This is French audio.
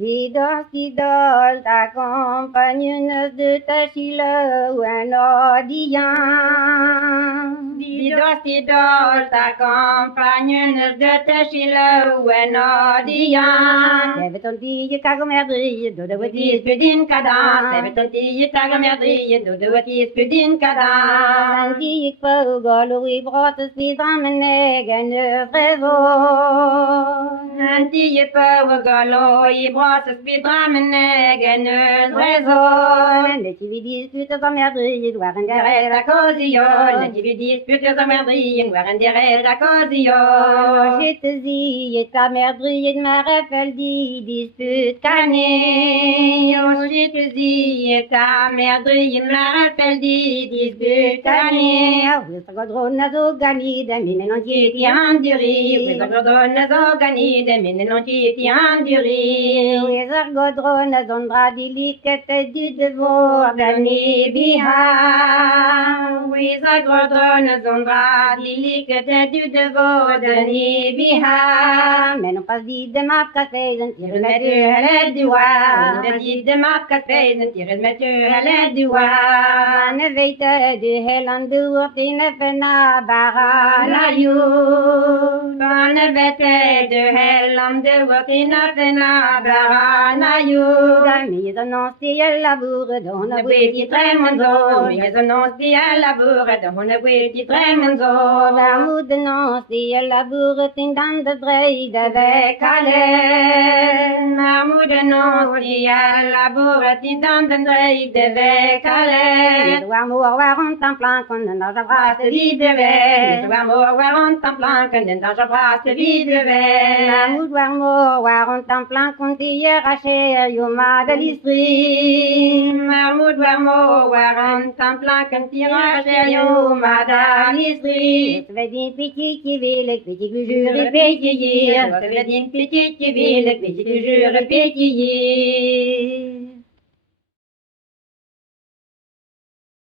Didol, t'accompagne une noce de Tachila ou un Odillan. Didol, t'accompagne une noce de Tachila ou un Odillan. Lève ton fille, cagomerdrie, dodowatis, Pudin cadence, lève ton fille, tagamerdrie, dodowatis, pudin cadence. Antique Pogolo, we brought the speed from an egg and a trésor. Antilles Pogolo, i brosse spidramene, gagneuse réseau. Les TV disputes emmerdries, doivent en Derrière derrière la cosillole, les TV disputes emmerdries, noir en derrière la cosillole. J'étais et ta merdrie de ma rappelle dit dispute Cané, oh j'étais et ta merdrie, ma rappelle dit dispute cané. Oui, ça godrone nazo gani de mine non Qui t'y enduré, oui, ça redonne aux organis, des mines non qui t'y enduré. Oui, ça godrone nazo dradili que te du devoir d'année biha. Oui, ça redonne aux organis, que t'es du devoir d'année biha. Mais non pas dit de ma café, je ne Je tire mets pas tu à l'aide du roi, je dis de ma café, je tire de mettre à l'aide du roi. ne veite de helandur tine fena barana you. Van vete de hellam de watina fena barana you. Mise annonce la bourre dont Ne weti tremenzo, mise annonce à la bourre, de ne weti tremenzo. Vermoed annonce la bourre tindan de dreid avec ale. Mahmoud annonce à la bourre, tindan de dreid avec ale. Doit mourir en plan qu'on ne n'a pas Se vivere, doit mourir en plan que dans je bras se vivere. Mahmoud doit mourir en plan qu'on tire à cher yuma de l'esprit. Mahmoud doit mourir en plan que tire chez madame l'esprit. Je vais dire petit qui vit le petit que Je jure pétillir, je vais dire petite qui vit le petit que je pétillir.